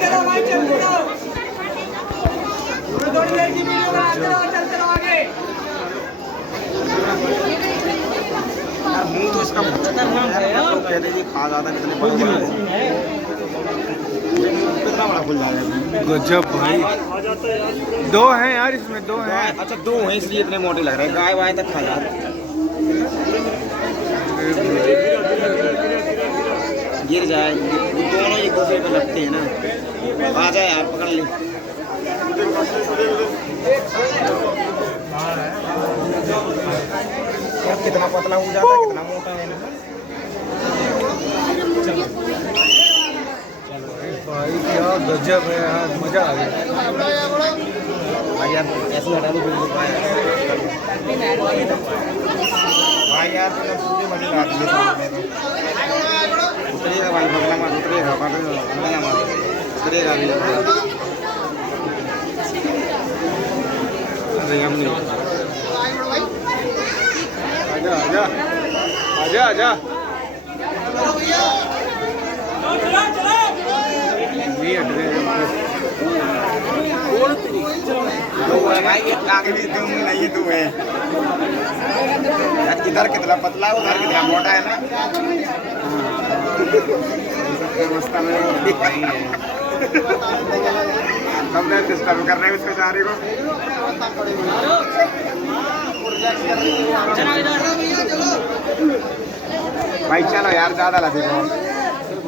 चलते रहो भाई, चलते रहो। थोड़ी देर की वीडियो बनाते रहो, चलते रहो आगे। मुंह तो इसका कहते जी खा जाता कितने कितना बड़ा खुल जाएगा। गजब भाई, दो हैं यार इसमें, दो हैं। अच्छा दो हैं इसलिए इतने मोटे लग रहे हैं। गाय वाय तक खा जाते, गिर जाए। दोनों एक दूसरे पे लगते हैं ना। आ जाए यार, पकड़ ले। कितना पतला हो जाता है, कितना मोटा है ना। भाई क्या गजब है यार, मजा आ गया भाई यार ऐसे हटा दो बिल्कुल भाई यार, तुमने पूरे बड़ी रात में उतरेगा भाई, बगला मार उतरेगा, बगला मार उतरेगा भी। अरे हम नहीं, आजा आजा आजा आजा। नहीं हट रहे दो है भाई, एक आगे भी दो नहीं है, दो है। इधर कितना पतला है, उधर कितना मोटा है ना। अवस्था में हमने डिस्टर्ब कर रहे हैं इस बेचारे को। भाई चलो यार, ज्यादा लगेगा।